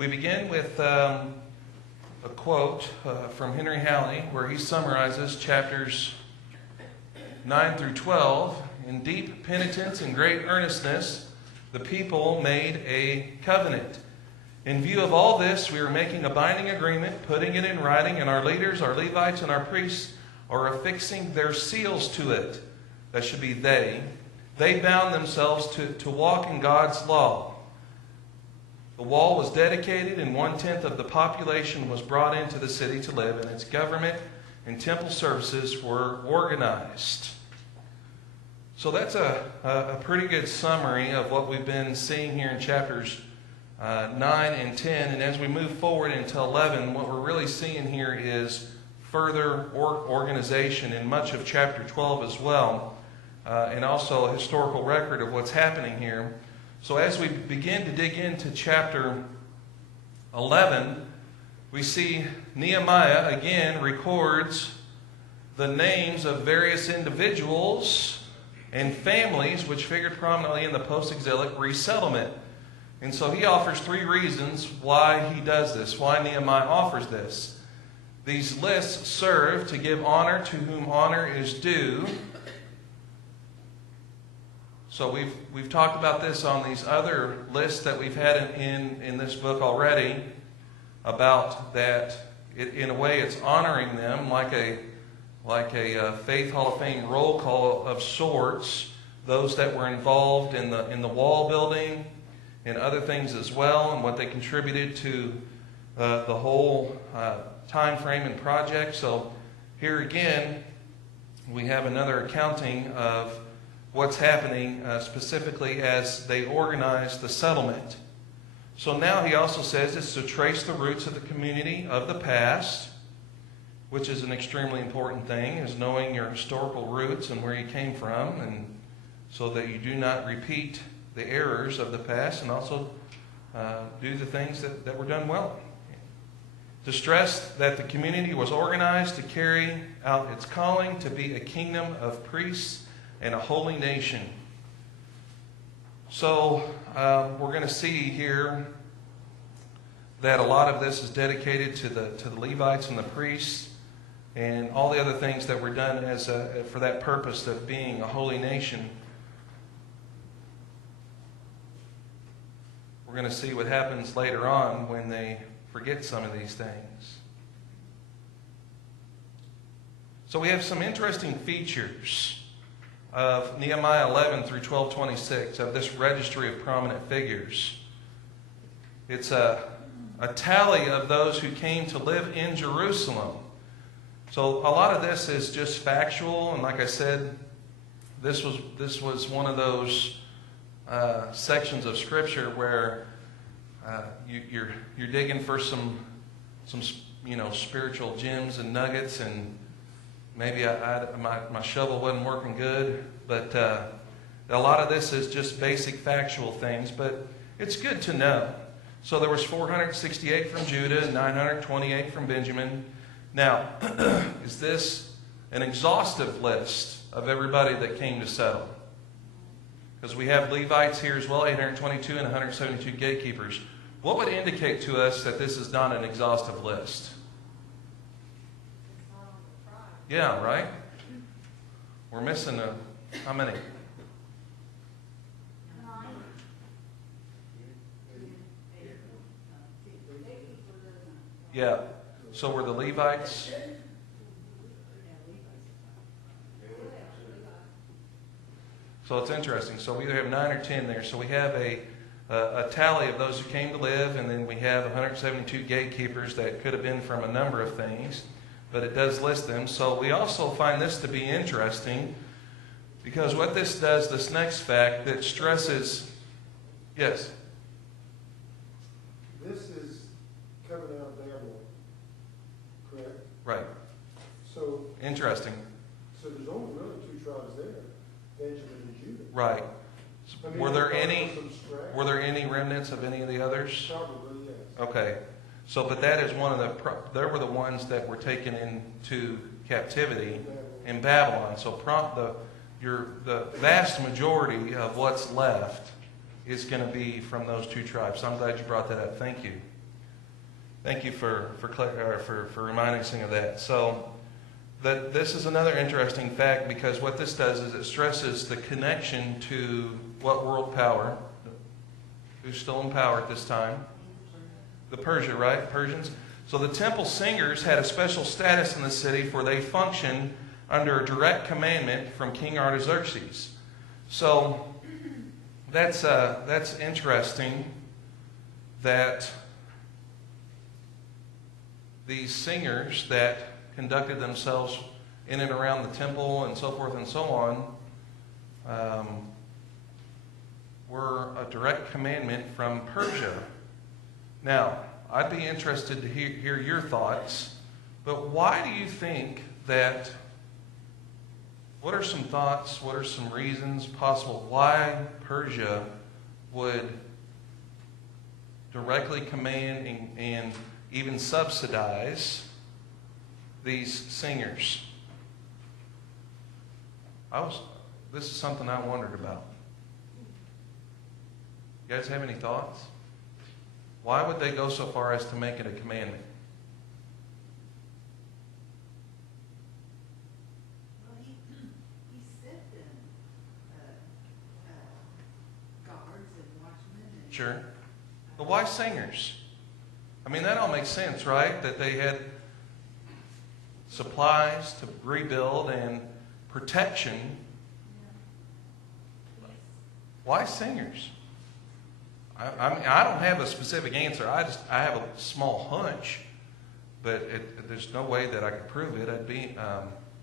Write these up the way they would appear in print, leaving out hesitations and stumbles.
We begin with a quote from Henry Halley where he summarizes chapters 9 through 12. In deep penitence and great earnestness, the people made a covenant. In view of all this, we are making a binding agreement, putting it in writing, and our leaders, our Levites, and our priests are affixing their seals to it. That should be they. They bound themselves to walk in God's law. The wall was dedicated, and 1/10 of the population was brought into the city to live, and its government and temple services were organized. So that's a pretty good summary of what we've been seeing here in chapters 9 and 10. And as we move forward into 11, what we're really seeing here is further organization in much of chapter 12 as well, and also a historical record of what's happening here. So as we begin to dig into chapter 11, we see Nehemiah again records the names of various individuals and families which figured prominently in the post-exilic resettlement. And so he offers 3 reasons why he does this, why Nehemiah offers this. These lists serve to give honor to whom honor is due. So we've talked about this on these other lists that we've had in this book already, about that in a way it's honoring them like a Faith Hall of Fame roll call of sorts, those that were involved in the wall building and other things as well, and what they contributed to the whole time frame and project. So here again we have another accounting of what's happening specifically as they organize the settlement. So now he also says it's to trace the roots of the community of the past, which is an extremely important thing, is knowing your historical roots and where you came from, and so that you do not repeat the errors of the past, and also do the things that were done well. To stress that the community was organized to carry out its calling to be a kingdom of priests and a holy nation. So we're going to see here that a lot of this is dedicated to the Levites and the priests, and all the other things that were done for that purpose of being a holy nation. We're going to see what happens later on when they forget some of these things. So we have some interesting features of Nehemiah 11 through 12:26, of this registry of prominent figures. It's a tally of those who came to live in Jerusalem. So a lot of this is just factual, and like I said, this was one of those sections of Scripture where you're digging for some spiritual gems and nuggets, and maybe my shovel wasn't working good, but a lot of this is just basic factual things, but it's good to know. So there was 468 from Judah, 928 from Benjamin. Now, is this an exhaustive list of everybody that came to settle? Because we have Levites here as well, 822 and 172 gatekeepers. What would indicate to us that this is not an exhaustive list? Yeah, right? We're missing how many? Yeah. So were the Levites? So it's interesting. So we either have 9 or 10 there. So we have a tally of those who came to live, and then we have 172 gatekeepers that could have been from a number of things, but it does list them. So we also find this to be interesting, because what this does, this next fact that stresses, yes? This is coming out of Babylon, correct? Right. So interesting. So there's only really 2 tribes there, Benjamin and Judah. Right. I mean, Were there any remnants of any of the others? Probably, yes. Okay. So, but that is one of they were the ones that were taken into captivity in Babylon. So the vast majority of what's left is going to be from those 2 tribes. So I'm glad you brought that up. Thank you. Thank you for reminding us of that. So this is another interesting fact, because what this does is it stresses the connection to what world power, who's still in power at this time? The Persia, right? Persians. So the temple singers had a special status in the city, for they functioned under a direct commandment from King Artaxerxes. So that's interesting that these singers that conducted themselves in and around the temple and so forth and so on were a direct commandment from Persia. Now, I'd be interested to hear your thoughts, but why do you think that, what are some thoughts, what are some reasons possible why Persia would directly command and even subsidize these singers? This is something I wondered about. You guys have any thoughts? Why would they go so far as to make it a commandment? Well, he sent them guards and watchmen. And, Sure. But why singers? I mean, that all makes sense, right? That they had supplies to rebuild and protection. Why singers? I mean, I don't have a specific answer. I have a small hunch, but there's no way that I could prove it.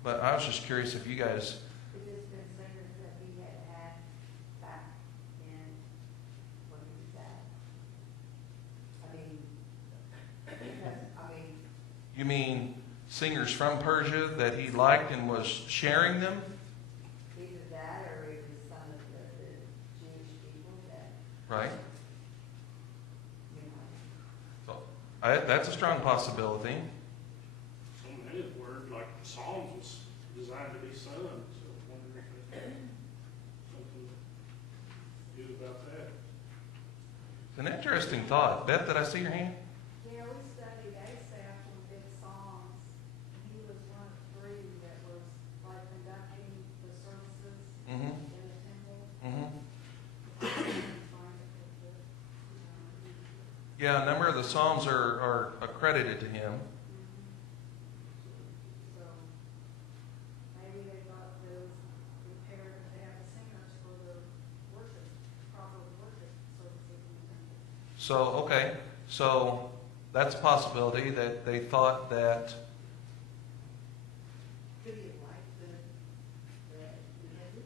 But I was just curious if you guys. It's just been singers that he had back in when he was at. I mean. You mean singers from Persia that he liked and was sharing them? Either that, or it was some of the Jewish people that. Right. You know. So that's a strong possibility. Some of his word, like the Psalms, was designed to be sung, so I wonder if there's something good about that. It's an interesting thought. Beth, did I see your hand? Yeah, we studied Asaph when we did Psalms. He was one of three that was like conducting the services Mm-hmm. in the temple. Mm-hmm. Find it, Yeah, a number of the Psalms are accredited to him. So maybe they thought it was imperative to have the singers for the worship, proper worship services in the temple. So, okay. So that's a possibility that they thought that. Could he have liked the Hebrew?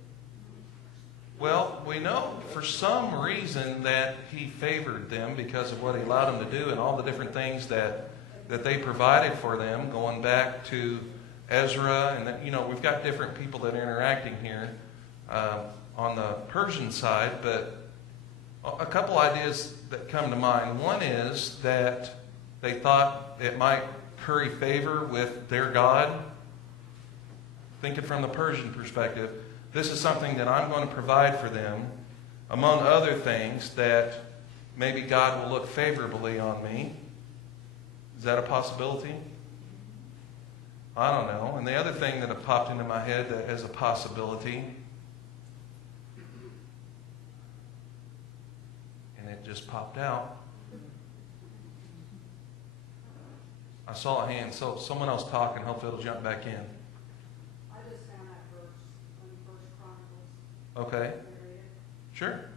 Well, we know for some reason that he favored them because of what he allowed them to do and all the different things that they provided for them, going back to Ezra. And that, we've got different people that are interacting here on the Persian side, but a couple ideas that come to mind. One is that they thought it might curry favor with their God. Thinking from the Persian perspective, this is something that I'm going to provide for them, among other things, that maybe God will look favorably on me. Is that a possibility? I don't know. And the other thing that popped into my head that as a possibility, and it just popped out. I saw a hand, so someone else talking, hopefully it'll jump back in. I just found that verse in First Chronicles. Okay, Can you read it? sure.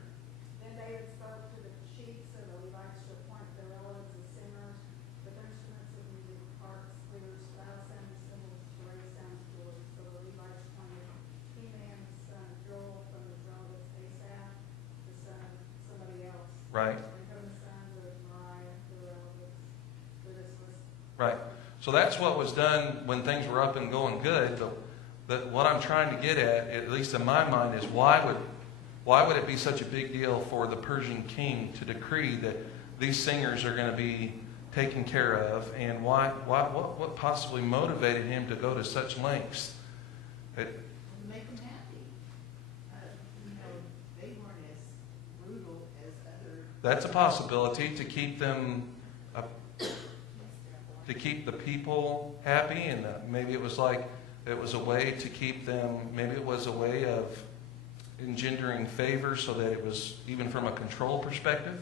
Then David spoke to the chiefs of the Levites to appoint their relatives as singers, with instruments of music, harps, lutes, loud sounding cymbals, great sound stories. So the Levites appointed Heman, the son of Joel, from his relatives Asaph, the son of somebody else. Right. And from the sons of Mariah, the relatives. So this was Right. So that's what was done when things were up and going good. But what I'm trying to get at least in my mind, is why would it be such a big deal for the Persian king to decree that these singers are going to be taken care of, and what possibly motivated him to go to such lengths? To make them happy. They weren't as brutal as other. That's a possibility, to keep them to keep the people happy, and maybe it was like it was a way to keep them, maybe it was a way of engendering favor so that it was even from a control perspective,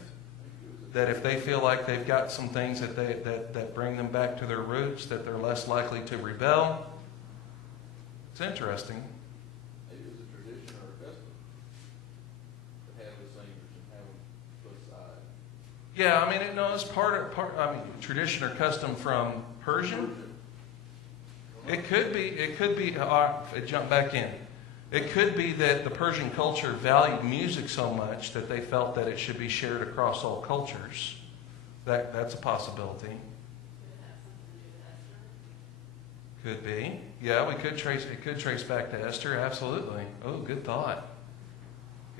that if they feel like they've got some things that bring them back to their roots, that they're less likely to rebel. It's interesting. Maybe it was a tradition or a custom to have the singers and have them put aside. Yeah, I mean, it's tradition or custom from Persian. It could be, jump back in. It could be that the Persian culture valued music so much that they felt that it should be shared across all cultures. That's a possibility. Could be. Yeah, it could trace back to Esther, absolutely. Oh, good thought.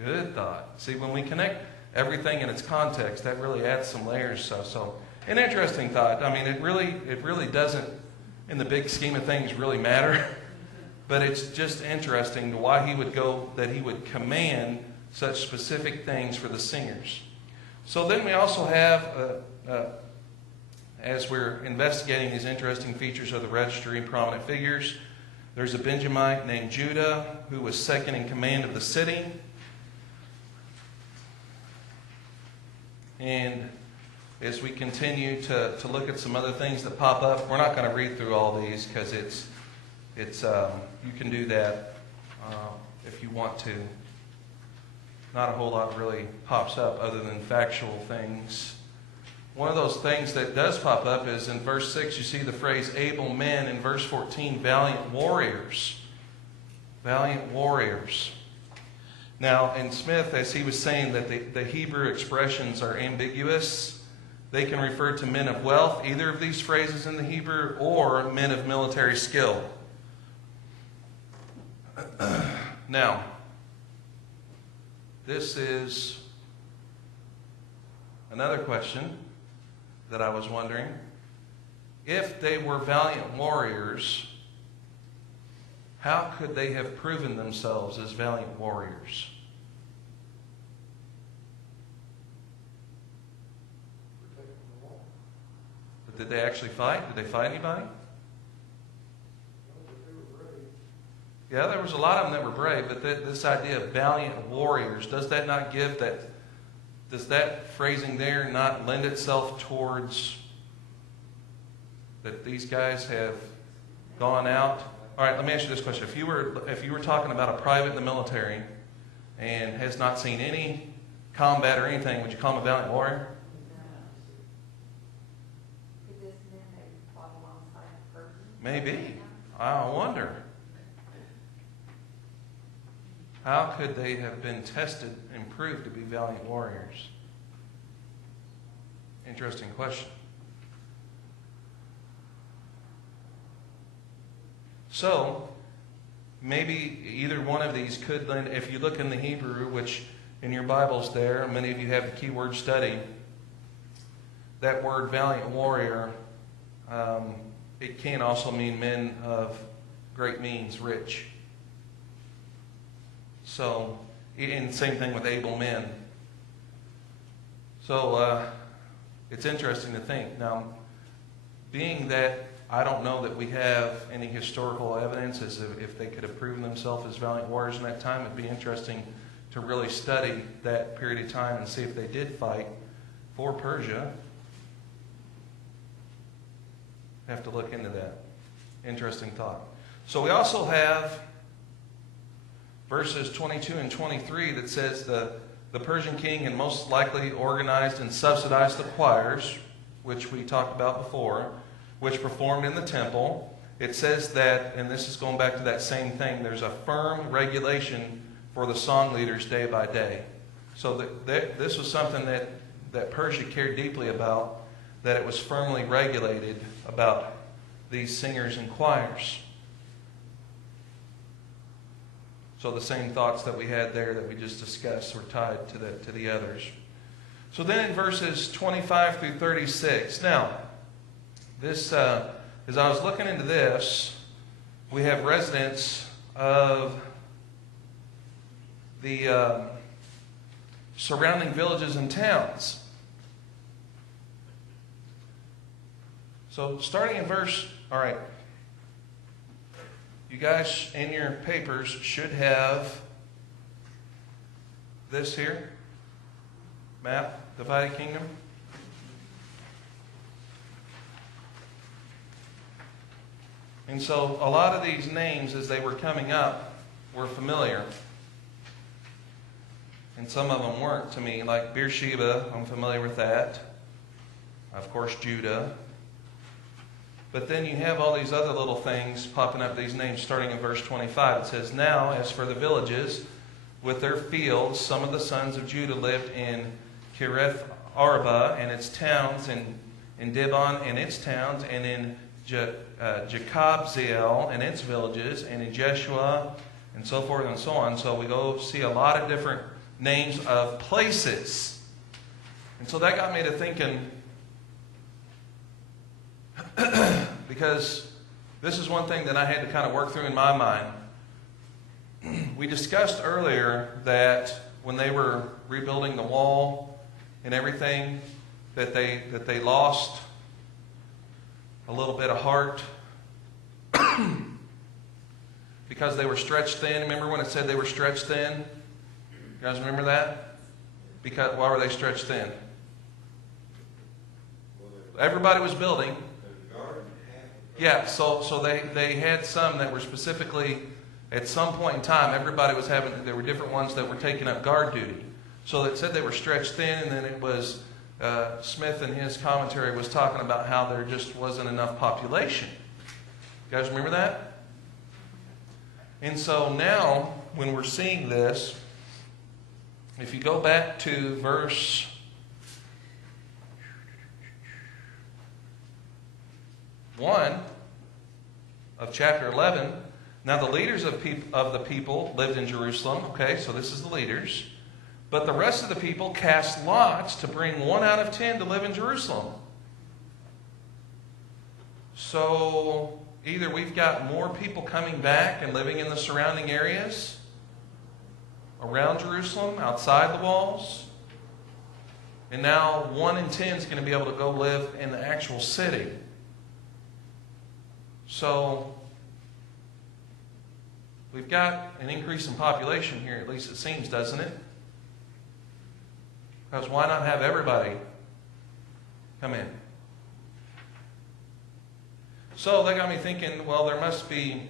Good thought. See, when we connect everything in its context, that really adds some layers. So an interesting thought. I mean, it really doesn't, in the big scheme of things, really matter. But it's just interesting to why he would command such specific things for the singers. So then we also have, as we're investigating these interesting features of the registry and prominent figures, there's a Benjamite named Judah who was second in command of the city. And as we continue to look at some other things that pop up, we're not going to read through all these because it's you can do that if you want to. Not a whole lot really pops up other than factual things. One of those things that does pop up is in verse 6, you see the phrase able men. In verse 14, valiant warriors. Valiant warriors. Now, in Smith, as he was saying that the Hebrew expressions are ambiguous, they can refer to men of wealth, either of these phrases in the Hebrew, or men of military skill. Now, this is another question that I was wondering. If they were valiant warriors, how could they have proven themselves as valiant warriors? Protecting the wall. But did they actually fight? Did they fight anybody? No, but they were brave. Yeah, there was a lot of them that were brave, but this idea of valiant warriors, does that phrasing there not lend itself towards that these guys have gone out? All right, let me ask you this question. If you were talking about a private in the military and has not seen any combat or anything, would you call him a valiant warrior? Could this mean they fought alongside the person? Maybe. I wonder. How could they have been tested and proved to be valiant warriors? Interesting question. So, maybe either one of these could lend, if you look in the Hebrew, which in your Bibles there, many of you have the keyword study, that word valiant warrior, it can also mean men of great means, rich. So, and same thing with able men. So, it's interesting to think. Now, being that I don't know that we have any historical evidence as if they could have proven themselves as valiant warriors in that time, it'd be interesting to really study that period of time and see if they did fight for Persia. Have to look into that. Interesting thought. So we also have verses 22 and 23 that says the Persian king had most likely organized and subsidized the choirs, which we talked about before, which performed in the temple. It says that, and this is going back to that same thing, there's a firm regulation for the song leaders day by day. So this was something that Persia cared deeply about, that it was firmly regulated about these singers and choirs. So the same thoughts that we had there that we just discussed were tied to the others. So then in verses 25 through 36, now, this, as I was looking into this, we have residents of the surrounding villages and towns. So starting in verse, all right. You guys in your papers should have this here. Map, divided kingdom. And so a lot of these names as they were coming up were familiar. And some of them weren't to me, like Beersheba, I'm familiar with that. Of course, Judah. But then you have all these other little things popping up, these names starting in verse 25. It says, "Now, as for the villages with their fields, some of the sons of Judah lived in Kirith Arba and its towns, and in Dibon and its towns, and in Jekabzeel and its villages, and in Jeshua, and so forth and so on." So we go see a lot of different names of places. And so that got me to thinking, because this is one thing that I had to kind of work through in my mind. We discussed earlier that when they were rebuilding the wall and everything, that they lost a little bit of heart because they were stretched thin. Remember when it said they were stretched thin? You guys remember that? Because why were they stretched thin? Everybody was building. Yeah, so they had some that were specifically, at some point in time, everybody was having, there were different ones that were taking up guard duty. So it said they were stretched thin, and then it was, Smith in his commentary was talking about how there just wasn't enough population. You guys remember that? And so now, when we're seeing this, if you go back to verse 1 of chapter 11. Now the leaders of the people lived in Jerusalem. Okay, so this is the leaders. But the rest of the people cast lots to bring 1 out of 10 to live in Jerusalem. So either we've got more people coming back and living in the surrounding areas around Jerusalem, outside the walls, and now 1 in 10 is going to be able to go live in the actual city. So we've got an increase in population here, at least it seems, doesn't it? Because why not have everybody come in? So that got me thinking, well, there must be,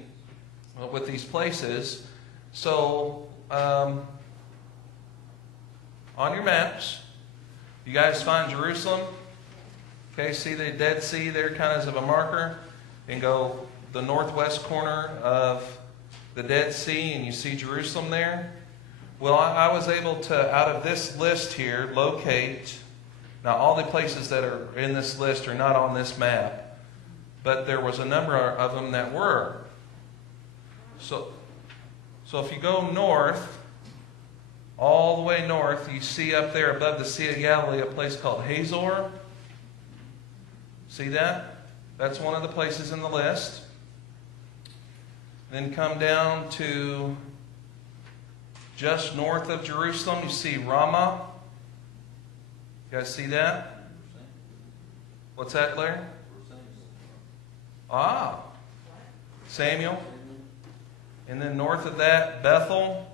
with these places, so on your maps, you guys find Jerusalem. Okay, see the Dead Sea there kind of as a marker, and go the northwest corner of the Dead Sea, and you see Jerusalem there. Well, I was able to, out of this list here, locate, now all the places that are in this list are not on this map, but there was a number of them that were. So if you go north, all the way north, you see up there above the Sea of Galilee a place called Hazor. See that? That's one of the places in the list. Then come down to just north of Jerusalem, you see Ramah. You guys see that? What's that, Larry? Ah, Samuel. And then north of that, Bethel.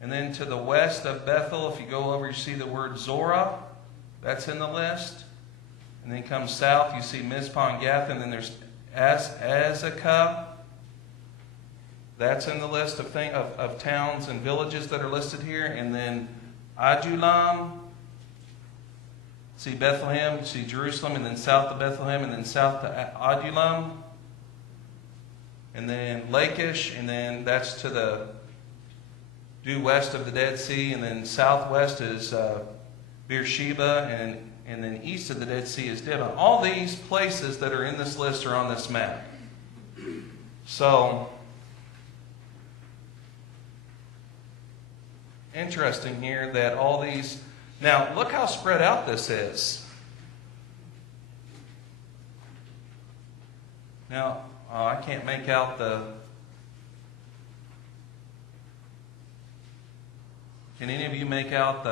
And then to the west of Bethel, if you go over, you see the word Zorah. That's in the list. And then come south, you see Mizpah and Gath, and then there's Azekah. That's in the list of towns and villages that are listed here. And then Adulam. See Bethlehem, see Jerusalem, and then south to Bethlehem, and then south to Adulam. And then Lachish, and then that's to the due west of the Dead Sea, and then southwest is Beersheba, and then east of the Dead Sea is Dibon. All these places that are in this list are on this map. So, interesting here that all these... Now, look how spread out this is. Now, I can't make out the... Can any of you make out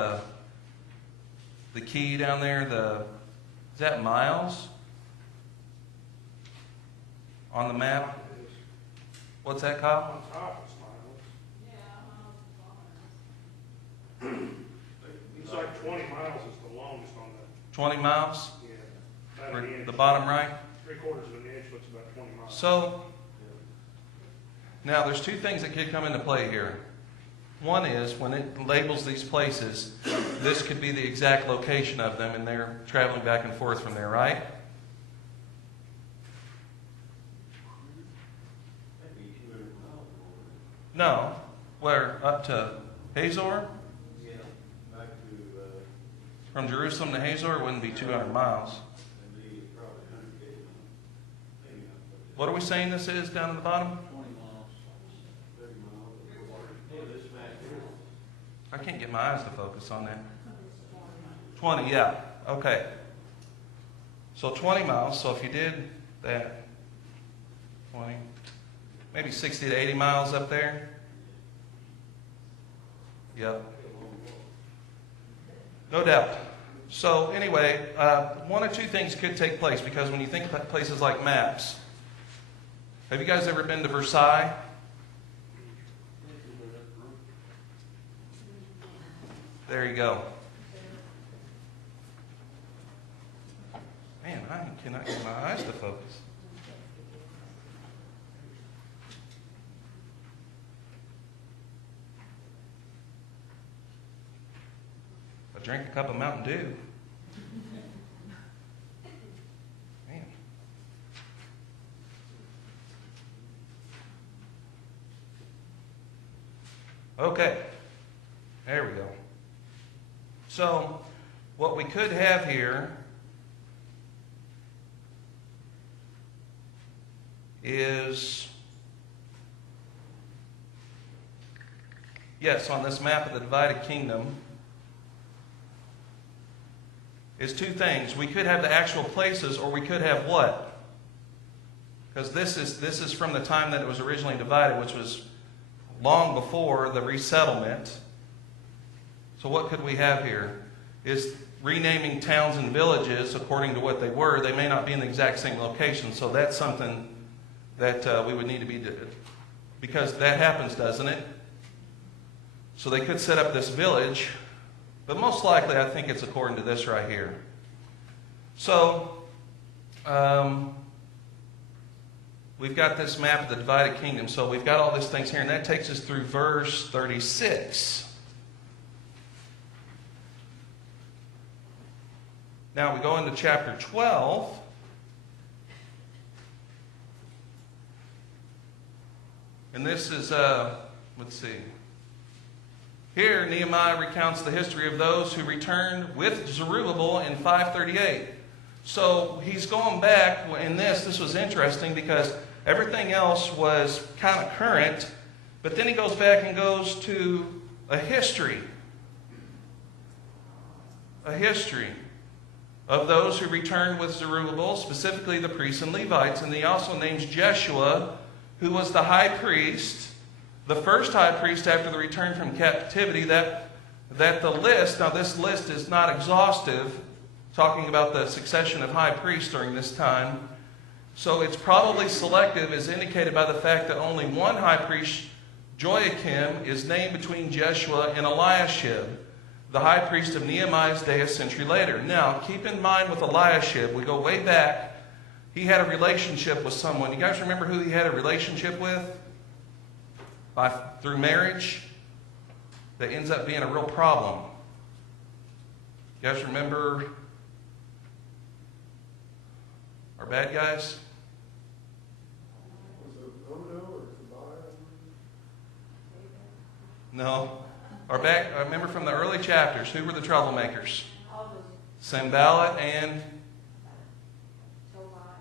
the key down there, is that miles? On the map? What's that, Kyle? On top it's miles. It's like 20 miles is the longest on that. 20 miles? Yeah. About For an inch. the bottom right? 3/4 of an inch looks about 20 miles. So, now there's two things that could come into play here. One is, when it labels these places, this could be the exact location of them, and they're traveling back and forth from there, right? No. Where? Up to Hazor? Yeah, back to, From Jerusalem to Hazor, it wouldn't be 200 miles. maybe probably 100 maybe not. What are we saying this is down at the bottom? 20 miles, 30 miles. Yeah, this map here. I can't get my eyes to focus on that. 20, yeah. Okay. So 20 miles. So if you did that, 20, maybe 60 to 80 miles up there. Yep. No doubt. So anyway, one or two things could take place, because when you think about places like maps, have you guys ever been to Versailles? There you go. Man, I cannot get my eyes to focus. I drank a cup of Mountain Dew. Man. Okay. There we go. So, what we could have here is, yes, on this map of the divided kingdom, is two things. We could have the actual places, or we could have what? Because this is from the time that it was originally divided, which was long before the resettlement. So what could we have here? Is renaming towns and villages according to what they were. They may not be in the exact same location, so that's something that we would need to be, because that happens, doesn't it? So they could set up this village, but most likely I think it's according to this right here. So we've got this map of the divided kingdom, so we've got all these things here, and that takes us through verse 36. Now we go into chapter 12. And this is, let's see. Here, Nehemiah recounts the history of those who returned with Zerubbabel in 538. So he's going back in this. This was interesting because everything else was kind of current. But then he goes back and goes to a history. A history of those who returned with Zerubbabel, specifically the priests and Levites. And he also names Jeshua, who was the high priest, the first high priest after the return from captivity, that the list, now this list is not exhaustive, talking about the succession of high priests during this time. So it's probably selective, as indicated by the fact that only one high priest, Joachim, is named between Jeshua and Eliashib, the high priest of Nehemiah's day a century later. Now, keep in mind with Eliashib, we go way back, he had a relationship with someone. You guys remember who he had a relationship with? Through marriage? That ends up being a real problem. You guys remember our bad guys? Was it Ono or Tobiah? No. I remember from the early chapters, who were the troublemakers? All those Sanballat and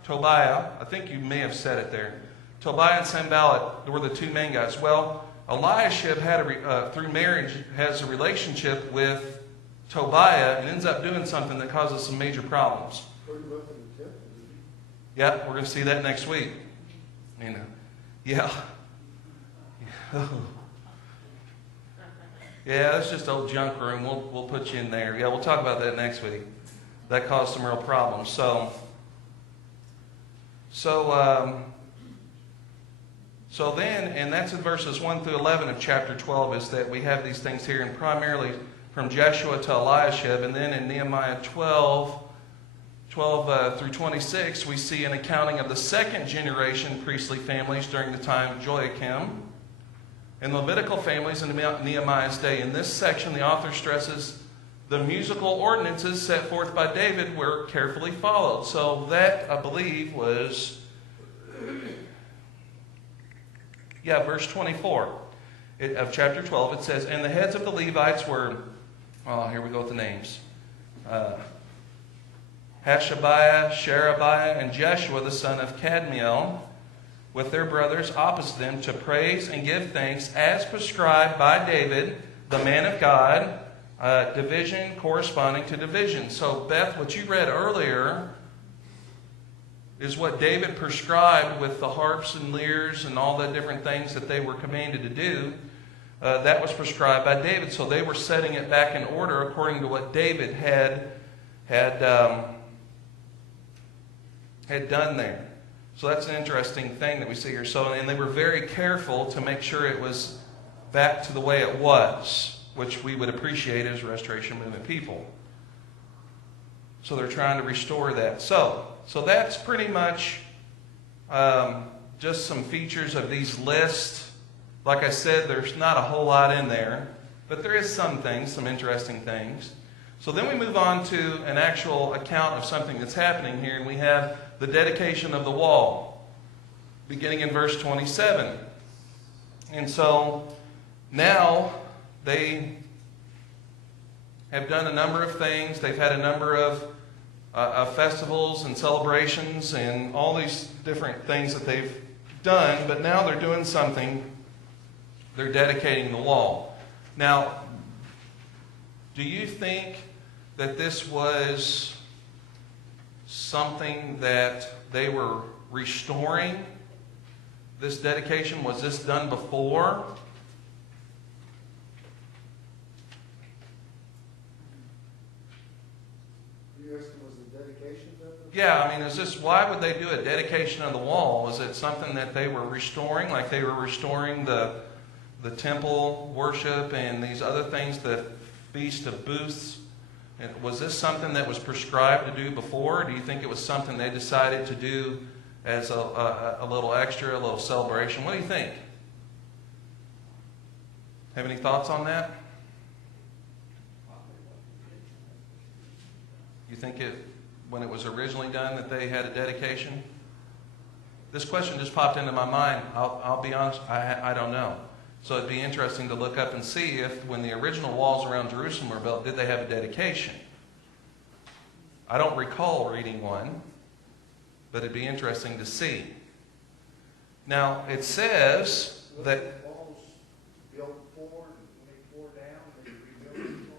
Tobiah. Tobiah. I think you may have said it there. Tobiah and Sanballat were the two main guys. Well, Eliashib had through marriage has a relationship with Tobiah and ends up doing something that causes some major problems. Put him up in the temple, did he? Yeah, we're going to see that next week. Yeah. Yeah, that's just old junk room. We'll put you in there. Yeah, we'll talk about that next week. That caused some real problems. So then, and that's in verses 1 through 11 of chapter 12, is that we have these things here, and primarily from Jeshua to Eliashib, and then in Nehemiah 12 through 26, we see an accounting of the second generation priestly families during the time of Joachim, and Levitical families in Nehemiah's day. In this section, the author stresses the musical ordinances set forth by David were carefully followed. So that, I believe, was, verse 24 of chapter 12. It says, "And the heads of the Levites were," here we go with the names, Hashabiah, Sherebiah, and Jeshua the son of Kadmiel, with their brothers opposite them, to praise and give thanks as prescribed by David, the man of God, division corresponding to division. So, Beth, what you read earlier is what David prescribed with the harps and lyres and all the different things that they were commanded to do. That was prescribed by David. So they were setting it back in order according to what David had done there. So that's an interesting thing that we see here. So, and they were very careful to make sure it was back to the way it was, which we would appreciate as Restoration Movement people. So they're trying to restore that. So that's pretty much just some features of these lists. Like I said, there's not a whole lot in there, but there is some things, some interesting things. So then we move on to an actual account of something that's happening here, and we have the dedication of the wall, beginning in verse 27. And so now they have done a number of things. They've had a number of festivals and celebrations and all these different things that they've done, but now they're doing something. They're dedicating the wall. Now, do you think that this was something that they were restoring? This dedication, was this done before? You asked him, was the dedication done? Yeah, I mean, why would they do a dedication of the wall? Was it something that they were restoring, like they were restoring the temple worship and these other things, the Feast of Booths? And was this something that was prescribed to do before? Or do you think it was something they decided to do as a little extra, a little celebration? What do you think? Have any thoughts on that? You think when it was originally done, that they had a dedication? This question just popped into my mind. I'll be honest, I don't know. So it'd be interesting to look up and see if when the original walls around Jerusalem were built, did they have a dedication? I don't recall reading one, but it'd be interesting to see. Now, it says that... The walls built forward, when they tore down, they rebuilt them?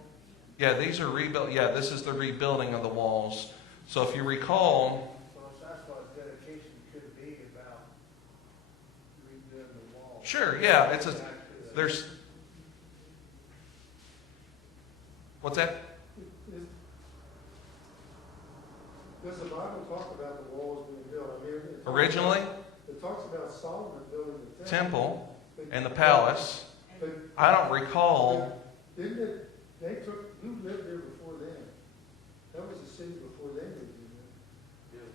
Yeah, these are rebuilt. Yeah, this is the rebuilding of the walls. So if you recall... So that's what dedication could be about, rebuilding the wall. Sure, yeah, there's... What's that? Does the Bible talk about the walls being built? I mean, Originally, it talks about Solomon building the temple and the palace. I don't recall... Didn't it, who lived there before them? That was the city before they lived in there.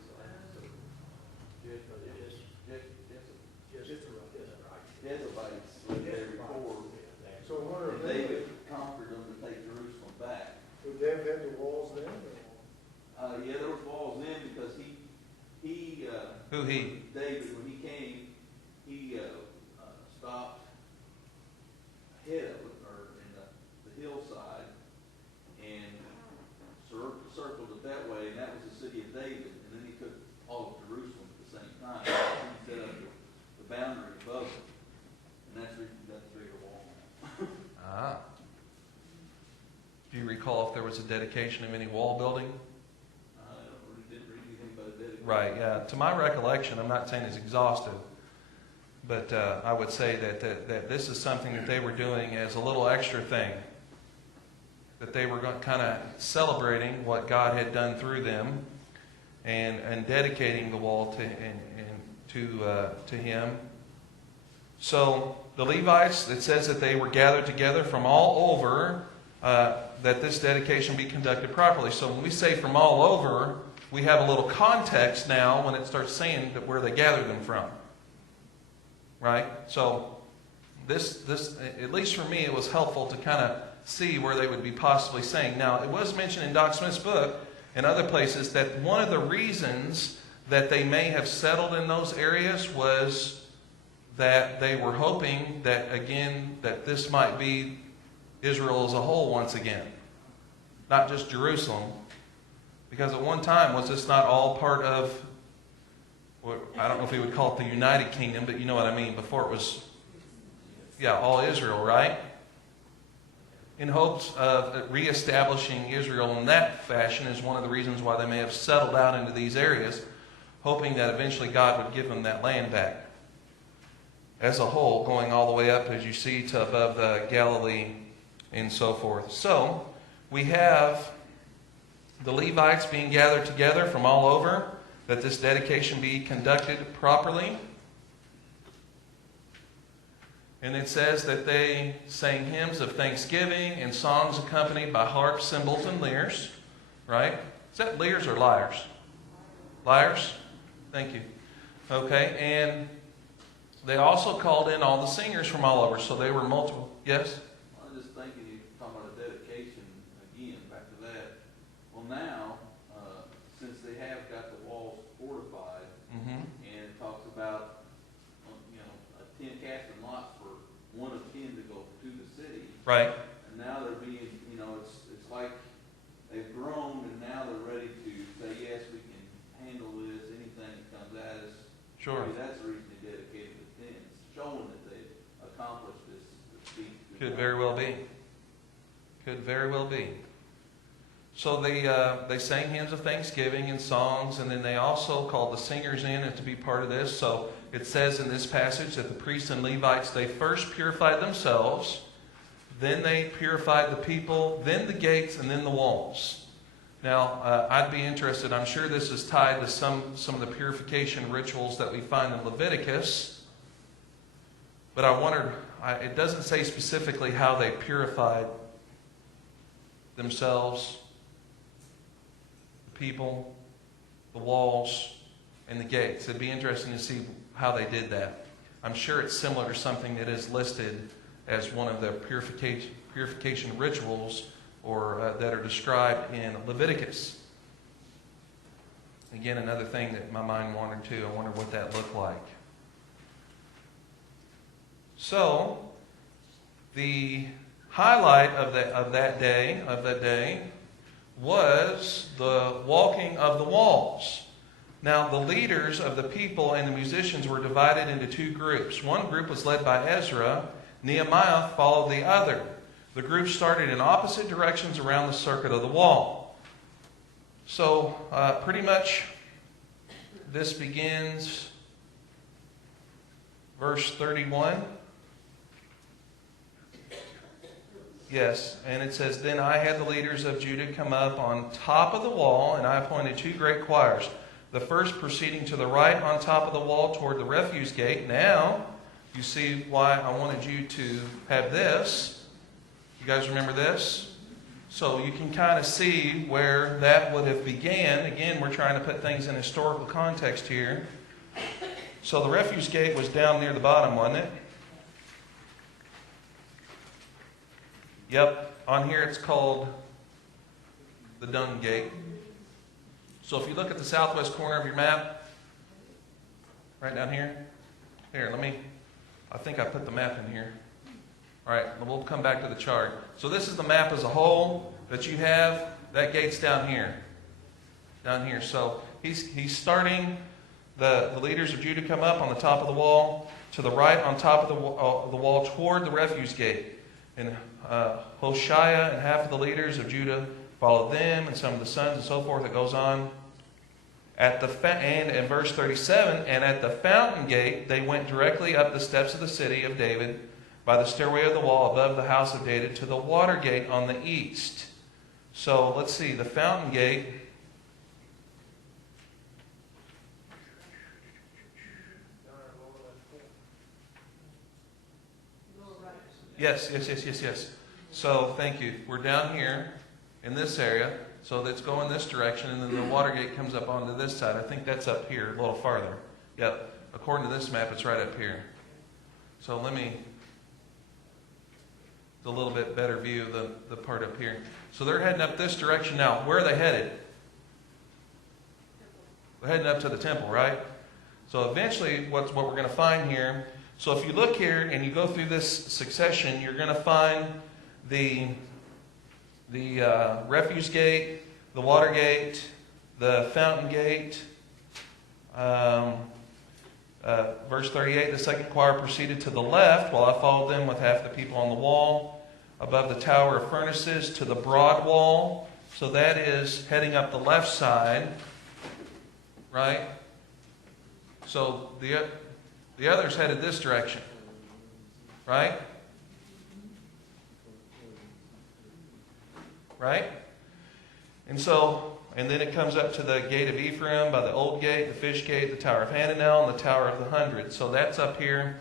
Jezebites lived there before, So I wonder and if they, David conquered them to take Jerusalem back. would they have had the walls then? Yeah, there was walls then because Who he? David, when he came, he stopped ahead of it, or in the hillside, and circled it that way, and that was the city of David. And then he took all of Jerusalem at the same time. He set up the boundary above it, and that's the reason you got the bigger wall. Ah. Do you recall if there was a dedication of any wall building? Didn't read anything about a dedication. Right, yeah. To my recollection, I'm not saying it's exhaustive, But I would say that this is something that they were doing as a little extra thing. That they were kind of celebrating what God had done through them and dedicating the wall to Him. So the Levites, it says that they were gathered together from all over, that this dedication be conducted properly. So when we say from all over, we have a little context now when it starts saying that where they gathered them from. Right? So this, at least for me, it was helpful to kind of see where they would be possibly saying. Now, it was mentioned in Doc Smith's book and other places that one of the reasons that they may have settled in those areas was that they were hoping that, again, that this might be Israel as a whole once again. Not just Jerusalem. Because at one time, was this not all part of, I don't know if we would call it the United Kingdom, but you know what I mean. Before it was, all Israel, right? In hopes of reestablishing Israel in that fashion is one of the reasons why they may have settled out into these areas, hoping that eventually God would give them that land back. As a whole, going all the way up, as you see, to above the Galilee and so forth. So, we have the Levites being gathered together from all over, that this dedication be conducted properly. And it says that they sang hymns of thanksgiving and songs accompanied by harps, cymbals, and lyres. Right? Is that lyres or lyres? Lyres? Thank you. Okay, and they also called in all the singers from all over, so they were multiple. Yes? I was just thinking, you talking about a dedication again, back to that. Well, now, since they have got the walls fortified, Mm-hmm. and it talks about, a 10 casting lots for one of 10 to go to the city. Right. And now they're being, it's like they've grown, and now they're ready to say, yes, we can handle this, anything that comes at us. Sure. Maybe that's the reason they dedicated the 10, showing that they've accomplished this feat. Could very well be. Could very well be. So they sang hymns of thanksgiving and songs, and then they also called the singers in to be part of this. So it says in this passage that the priests and Levites, they first purified themselves, then they purified the people, then the gates, and then the walls. Now, I'd be interested, I'm sure this is tied to some of the purification rituals that we find in Leviticus, but I wondered, it doesn't say specifically how they purified themselves, the people, the walls, and the gates. It'd be interesting to see how they did that. I'm sure it's similar to something that is listed as one of the purification rituals or that are described in Leviticus. Again, another thing that my mind wandered to. I wonder what that looked like. So, the highlight of that day was the walking of the walls. Now, the leaders of the people and the musicians were divided into two groups. One group was led by Ezra. Nehemiah followed the other. The groups started in opposite directions around the circuit of the wall. So, pretty much, this begins verse 31. Yes, and it says, Then I had the leaders of Judah come up on top of the wall, and I appointed two great choirs. The first proceeding to the right on top of the wall toward the refuse gate. Now, you see why I wanted you to have this. You guys remember this? So you can kind of see where that would have began. Again, we're trying to put things in historical context here. So the refuse gate was down near the bottom, wasn't it? Yep, on here it's called the dung gate. So if you look at the southwest corner of your map, right down here, I think I put the map in here. All right, we'll come back to the chart. So this is the map as a whole that you have. That gate's down here. Down here. So he's starting, the leaders of Judah come up on the top of the wall, to the right on top of the wall toward the refuse gate. And Hoshea and half of the leaders of Judah followed them, and some of the sons and so forth. It goes on. And in verse 37, and at the fountain gate they went directly up the steps of the city of David by the stairway of the wall above the house of David to the water gate on the east. So let's see, the fountain gate. Yes. So thank you. We're down here in this area. So let's go in this direction, and then the water gate comes up onto this side. I think that's up here, a little farther. Yep. According to this map, it's right up here. So let me, a little bit better view of the part up here. So they're heading up this direction now. Where are they headed? They're heading up to the temple, right? So eventually, what we're going to find here. So if you look here and you go through this succession, you're going to find the refuse gate, the water gate, the fountain gate. Verse 38, the second choir proceeded to the left, while I followed them with half the people on the wall, above the tower of furnaces to the broad wall. So that is heading up the left side, right? So the others headed this direction, right? Right? And then it comes up to the gate of Ephraim by the old gate, the fish gate, the tower of Hananel, and the tower of the 100. So that's up here.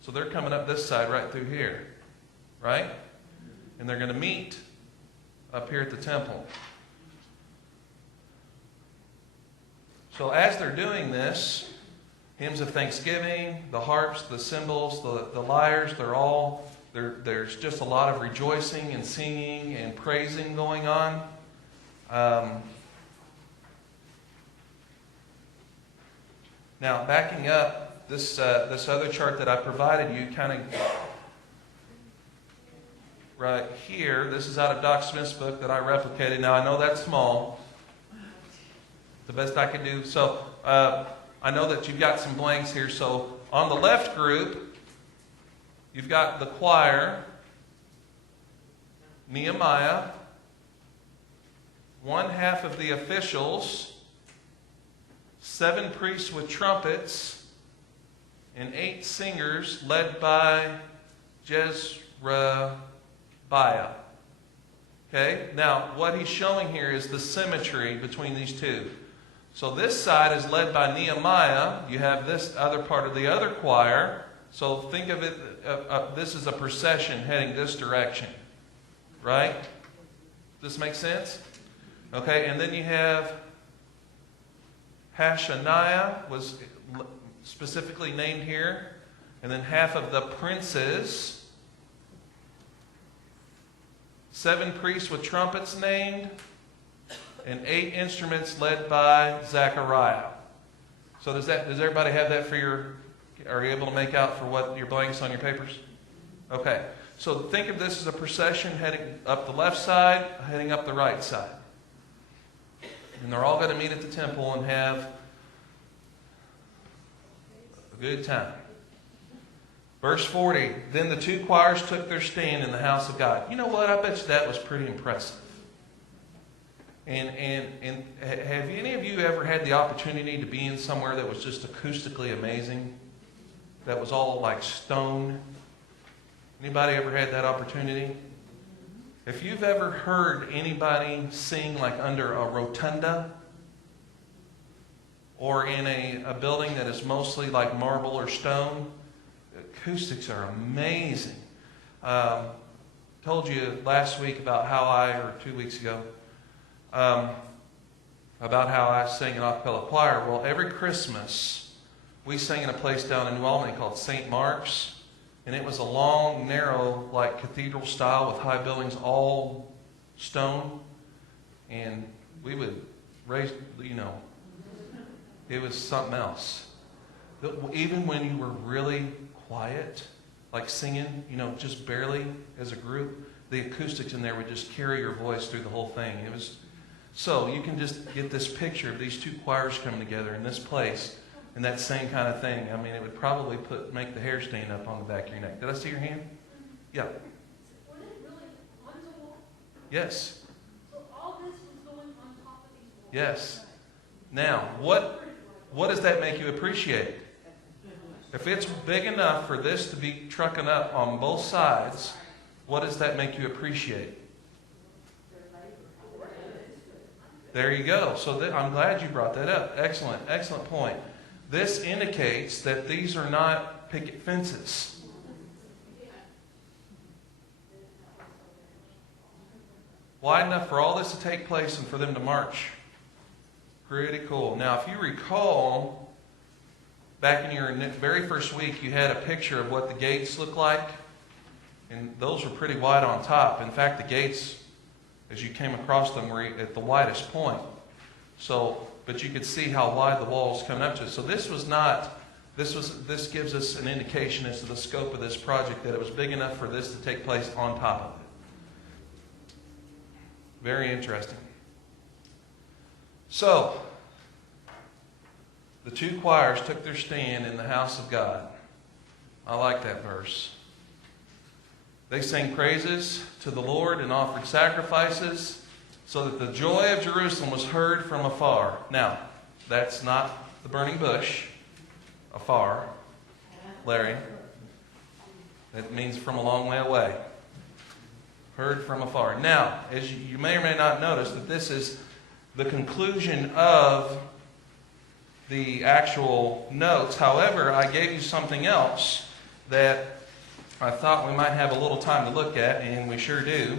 So they're coming up this side right through here. Right? And they're going to meet up here at the temple. So as they're doing this, hymns of thanksgiving, the harps, the cymbals, the lyres, there's just a lot of rejoicing and singing and praising going on. Now, backing up, this other chart that I provided you, kind of right here, this is out of Doc Smith's book that I replicated. Now, I know that's small. The best I can do. So, I know that you've got some blanks here. So, on the left group, you've got the choir, Nehemiah, one half of the officials, 7 priests with trumpets, and 8 singers led by Jezrabiah. Okay? Now, what he's showing here is the symmetry between these two. So this side is led by Nehemiah. You have this other part of the other choir. So think of it, this is a procession heading this direction. Right? Does this make sense? Okay, and then you have Hashaniah, was specifically named here. And then half of the princes. 7 priests with trumpets named. And 8 instruments led by Zechariah. So does everybody have that for are you able to make out for what your blanks on your papers? Okay. So think of this as a procession heading up the left side, heading up the right side. And they're all going to meet at the temple and have a good time. Verse 40, then the 2 choirs took their stand in the house of God. You know what? I bet you that was pretty impressive. And have any of you ever had the opportunity to be in somewhere that was just acoustically amazing? That was all like stone? Anybody ever had that opportunity? If you've ever heard anybody sing like under a rotunda or in a building that is mostly like marble or stone, acoustics are amazing. Told you last week about how or 2 weeks ago, about how I sang an a cappella choir. Well, every Christmas, we sang in a place down in New Albany called St. Mark's. And it was a long, narrow, like cathedral style with high buildings, all stone. And we would raise, it was something else. Even when you were really quiet, like singing, just barely as a group, the acoustics in there would just carry your voice through the whole thing. It was so you can just get this picture of these 2 choirs coming together in this place and that same kind of thing. I mean, it would probably make the hair stand up on the back of your neck. Did I see your hand? Yeah. Were they really on the wall? Yes. So all this was going on top of these Yes. Now, what does that make you appreciate? If it's big enough for this to be trucking up on both sides, what does that make you appreciate? There you go. So I'm glad you brought that up. Excellent, excellent point. This indicates that these are not picket fences. Wide enough for all this to take place and for them to march. Pretty cool. Now, if you recall, back in your very first week, you had a picture of what the gates look like. And those were pretty wide on top. In fact, the gates, as you came across them, were at the widest point. But you could see how wide the walls coming up to it. So this gives us an indication as to the scope of this project, that it was big enough for this to take place on top of it. Very interesting. So, the two choirs took their stand in the house of God. I like that verse. They sang praises to the Lord and offered sacrifices, so that the joy of Jerusalem was heard from afar. Now, that's not the burning bush, afar, Larry. That means from a long way away. Heard from afar. Now, as you may or may not notice, that this is the conclusion of the actual notes. However, I gave you something else that I thought we might have a little time to look at, and we sure do.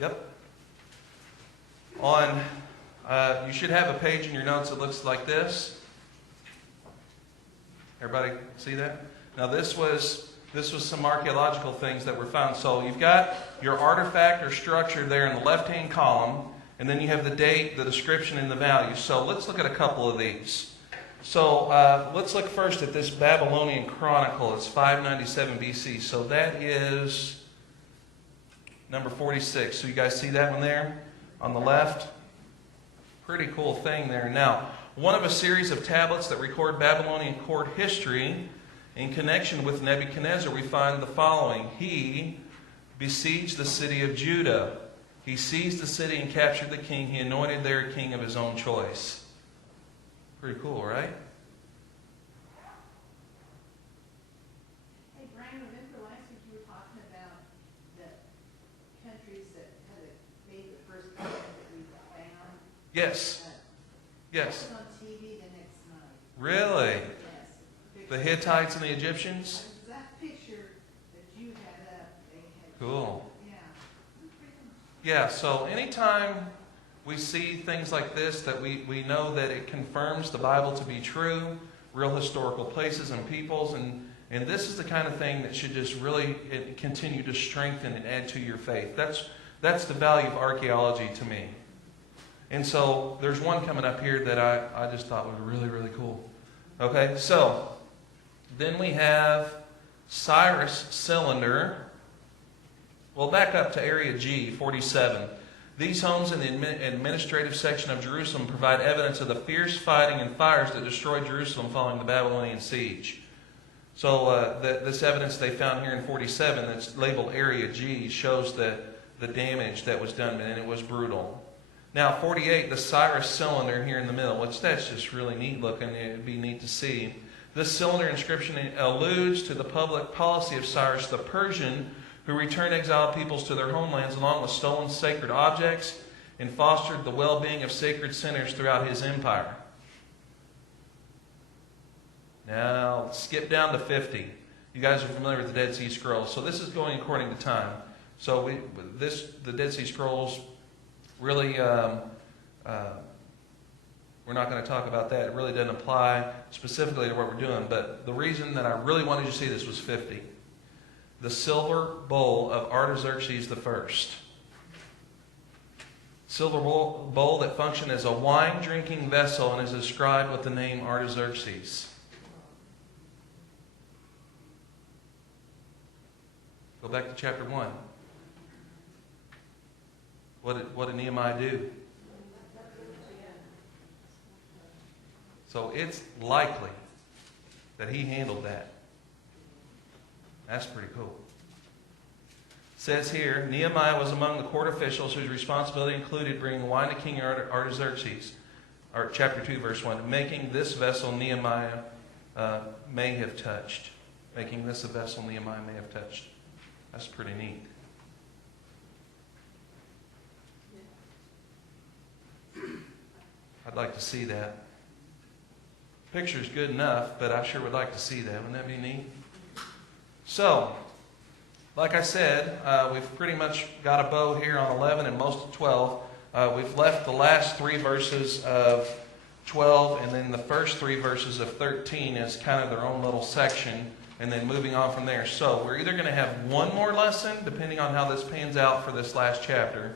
Yep. You should have a page in your notes that looks like this. Everybody see that? Now this was some archaeological things that were found. So you've got your artifact or structure there in the left-hand column, and then you have the date, the description, and the value. So let's look at a couple of these. So let's look first at this Babylonian Chronicle. It's 597 BC. So that is number 46. So you guys see that one there on the left? Pretty cool thing there. Now, one of a series of tablets that record Babylonian court history. In connection with Nebuchadnezzar, we find the following. He besieged the city of Judah. He seized the city and captured the king. He anointed there a king of his own choice. Pretty cool, right? Hey, Brian, remember last week you were talking about the countries that had made the first covenant that we found? Yes. Yes. It was on TV the next night. Really? Yes. The Hittites and the Egyptians? That picture that you had up, they had. Cool. Yeah. Yeah, so anytime we see things like this, that we know that it confirms the Bible to be true, real historical places and peoples, and this is the kind of thing that should just really continue to strengthen and add to your faith. That's the value of archaeology to me. And so there's one coming up here that I just thought was really, really cool. Okay, so then we have Cyrus Cylinder. Well, back up to area G, 47. These homes in the administrative section of Jerusalem provide evidence of the fierce fighting and fires that destroyed Jerusalem following the Babylonian siege. So this evidence they found here in 47 that's labeled area G shows the damage that was done, and it was brutal. Now, 48, the Cyrus cylinder here in the middle, which that's just really neat looking. It would be neat to see. This cylinder inscription alludes to the public policy of Cyrus the Persian, who returned exiled peoples to their homelands along with stolen sacred objects and fostered the well-being of sacred centers throughout his empire. Now, skip down to 50. You guys are familiar with the Dead Sea Scrolls. So this is going according to time. So the Dead Sea Scrolls, really, we're not going to talk about that. It really doesn't apply specifically to what we're doing. But the reason that I really wanted you to see this was 50. The silver bowl of Artaxerxes I. Silver bowl that functioned as a wine-drinking vessel and is described with the name Artaxerxes. Go back to chapter 1. What did Nehemiah do? So it's likely that he handled that. That's pretty cool. says here, Nehemiah was among the court officials whose responsibility included bringing wine to King Artaxerxes. Or chapter 2, verse 1. Making this vessel Nehemiah may have touched. Making this a vessel Nehemiah may have touched. That's pretty neat. I'd like to see that. Picture's good enough, but I sure would like to see that. Wouldn't that be neat? So, like I said, we've pretty much got a bow here on 11 and most of 12. We've left the last 3 verses of 12 and then the first 3 verses of 13 as kind of their own little section, and then moving on from there. So we're either going to have one more lesson, depending on how this pans out for this last chapter,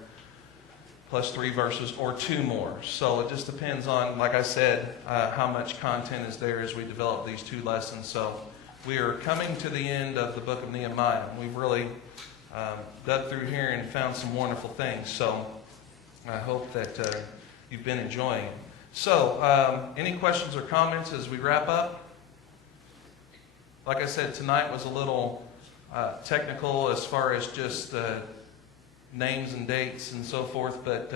plus 3 verses, or 2 more. So it just depends on, like I said, how much content is there as we develop these 2 lessons. So we are coming to the end of the book of Nehemiah. We've really dug through here and found some wonderful things. So I hope that you've been enjoying it. So any questions or comments as we wrap up? Like I said, tonight was a little technical as far as just names and dates and so forth, but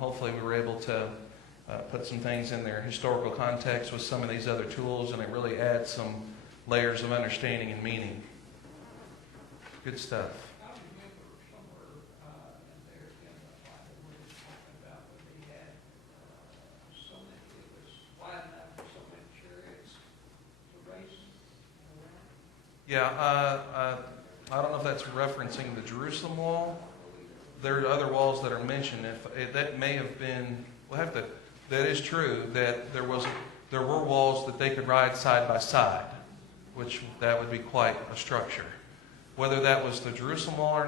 hopefully we were able to put some things in their historical context with some of these other tools, and it really adds some layers of understanding and meaning. Good stuff. I remember somewhere in there in the Bible where it's talking about when they had so many, it was wide enough for so many chariots to race around. Yeah, I don't know if that's referencing the Jerusalem wall. There are other walls that are mentioned. If that may have been, we'll have to. That is true that there were walls that they could ride side by side, which that would be quite a structure. Whether that was the Jerusalem wall or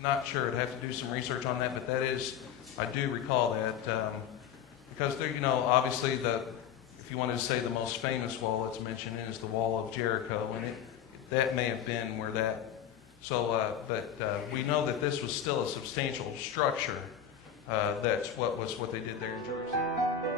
not sure. I'd have to do some research on that. But that is, I do recall that because there, obviously if you wanted to say the most famous wall that's mentioned is the Wall of Jericho, and that may have been where that. So, but we know that this was still a substantial structure. That's what they did there in Jerusalem.